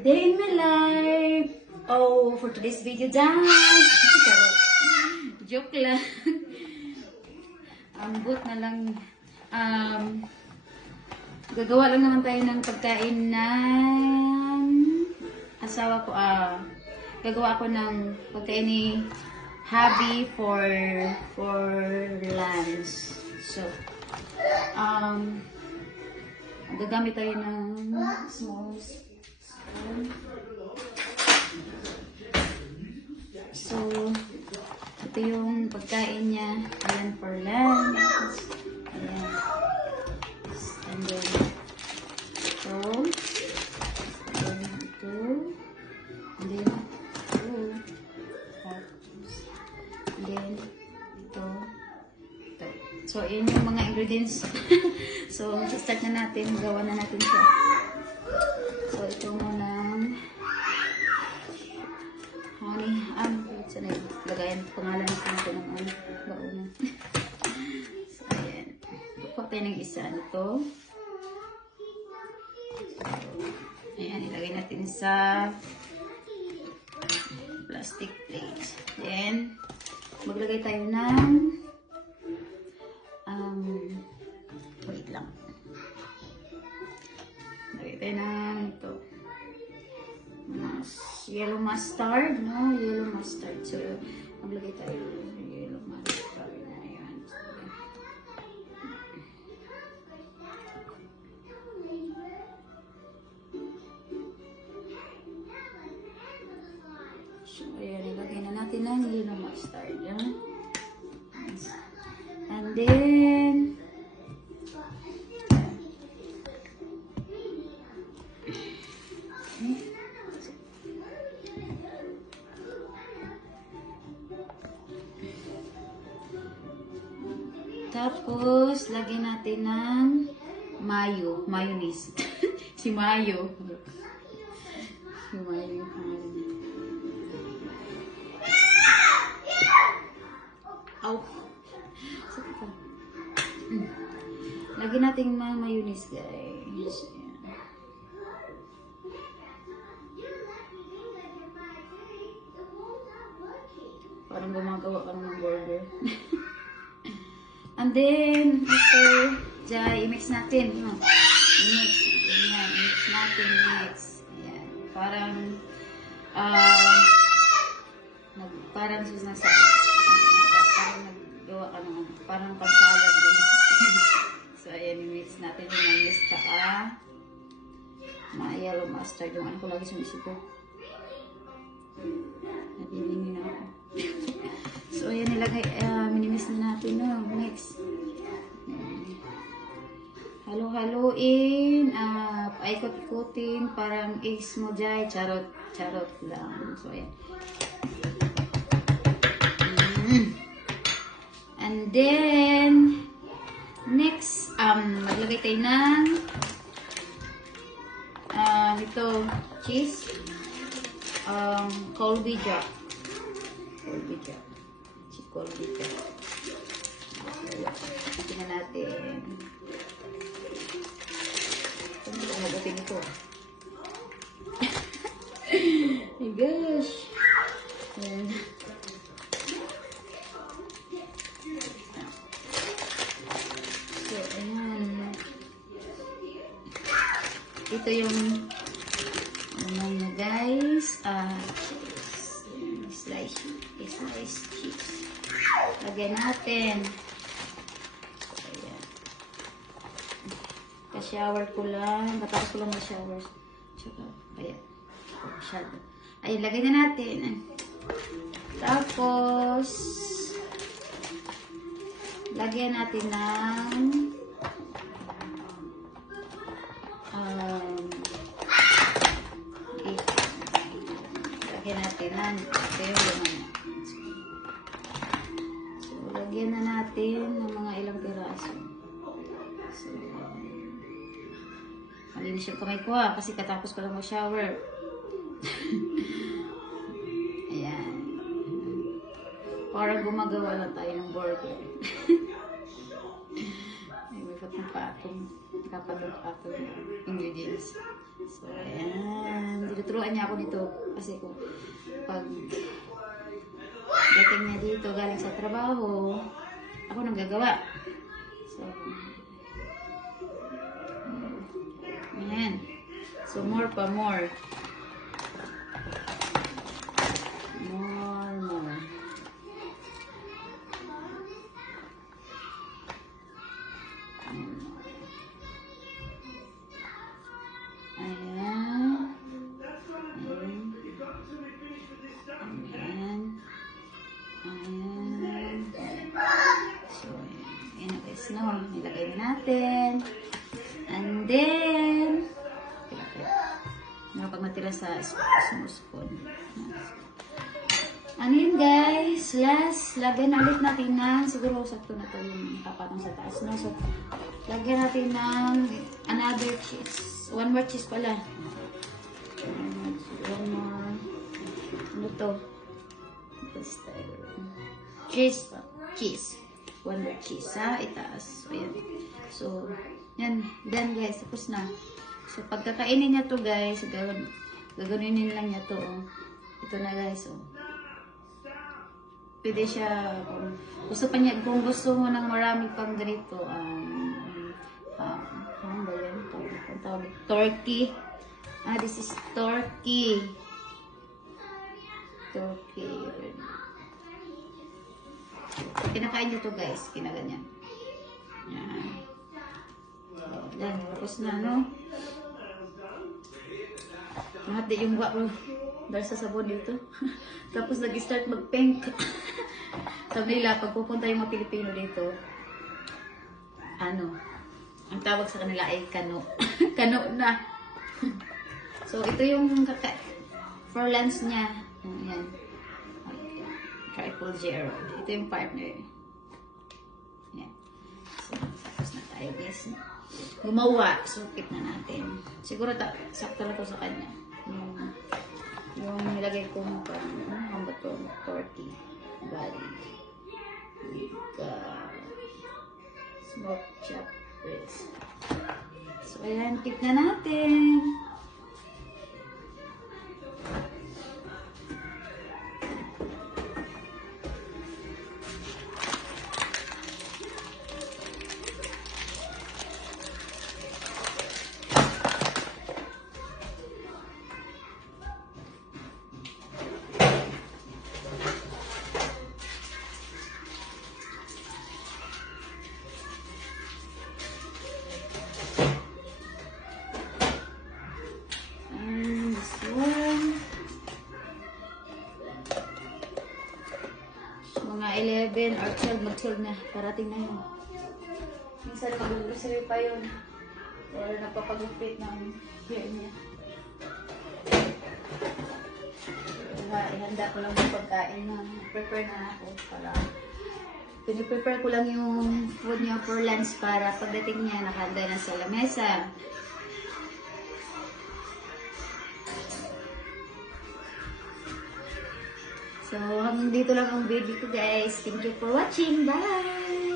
day in my life. Oh, for today's video, guys. Joke lang. Ambot na lang. Gagawa lang naman tayo ng pagkain ng asawa ko. Gagawa ako ng pagkain ni hubby for lunch. So, gagamit tayo ng small spoon. So, ito yung pagkain niya. Ayan, for lunch. Ayan. And then, ito. And then, ito. And then, ito. And then, ito. Ito. So, yun yung mga ingredients. So, start na natin. Gawa na natin siya. So, ito muna. Honey, saan na yun? Lagayan pangalan natin ng bauna. So, ayan. Kukuha tayo ng isa nito. So, ayan, ilagay natin sa plastic plate. Then, maglagay tayo ng wait lang. Lagay tayo ng ito. Yellow mustard, no? Yellow mustard. So, maglagay tayo ng yellow mustard. Ayan. So, ayan. Ilagay na natin ng yellow mustard. Yan. And then, tapos, lagyan natin ng mayo. Mayonnaise. Si Mayo. Si Mayo. Aw. Sakit pa. Lagyan natin ng mayonnaise, guys. Parang gumagawa ka ng burger. And then, ito, i-mix natin. I-mix. Ayan, i-mix natin, mix. Ayan. Parang, parang naggawa ka ng, parang pang-salad din. So, ayan, i-mix natin yung mayonnaise tsaka yellow mustard. Yung ano ko lagi sumisip ko. Nabibingin na ako. So, ayan, nilagay, minimix na natin, no? Mix. Halo-haloin, paikot-ikotin, parang eggs mo dyan, charot lang. So, ayan. And then, next, maglagay tayo ng, ito, cheese, Colby Jack. Colby Jack. Colby Jack. Tingnan natin. Ano ba mabutin ito? My gosh. Ayan. So, ayan. Ito yung ano na guys. Slice cheese. Lagyan natin. Ayan. Ka-shower ko lang. Katapos ko lang ma-shower. Tsaka, ayan. Masyado. Ayan, lagay na natin. Tapos, lagyan natin ng lagyan natin ng so, lagyan na natin ng mga ilang piraso. So, malinis yung kamay ko kasi katapos ko lang mag-shower. Ayan. Parang gumagawa lang tayo ng burger. Ay, may patong patong. Kapag-patong ingredients. So, ayan. tinuturuan niya ako nito. Kasi kung pag dating niya dito galing sa trabaho, ako nang gagawa. So, ayan. So, more pa, more. More. Ayan. So, ayan guys, no? Nilagay na natin. And then, pag matira sa spoon. Ano yun guys? Lagyan ulit natin ng, siguro sakto na ito yung kapatong sa taas. No? So, lagyan natin ng another cheese. One more cheese pala. One more. Ano to? Cheese. One more cheese ha, itaas. So, ayan. So, yan. Then guys, tapos na. So, pagkakainin niya to guys, gagawinin lang niya to. Oh. Ito na guys. Oh. Pwede siya, kung gusto mo ng marami pang ganito, ano ba yan? Turkey. This is turkey. Kinakain nyo to guys, kinaganyan. Yan. Yan, tapos na, no? Mahati yung guwa ko dahil sa sabon dito. Tapos nag-start mag-pink. Sabi nila, pag pupunta yung mga Pilipino dito, ang tawag sa kanila ay kano. Kano na. So, ito yung for lunch niya. Ayan. Triple zero. Ito yung partner. Ayan. So, tapos na tayo guys. Gumawa. Sukit na natin. Siguro sakto na to sa kanya. Yung nilagay ko parang, ang bato, 40. Bali. Smoked chopped breast. So, ayan. Keep na natin. Mga 11 or 12, mag-12 na. Parating na yun. Minsan mag-grocery pa yun. Or napapagupit ng hair niya. Ihanda ko lang yung pagkain na prepare na ako para piniprepare ko lang yung food niya for lunch para pagdating niya nakahanda na sa lamesa. So, hanggang dito lang ang video ko guys. Thank you for watching. Bye!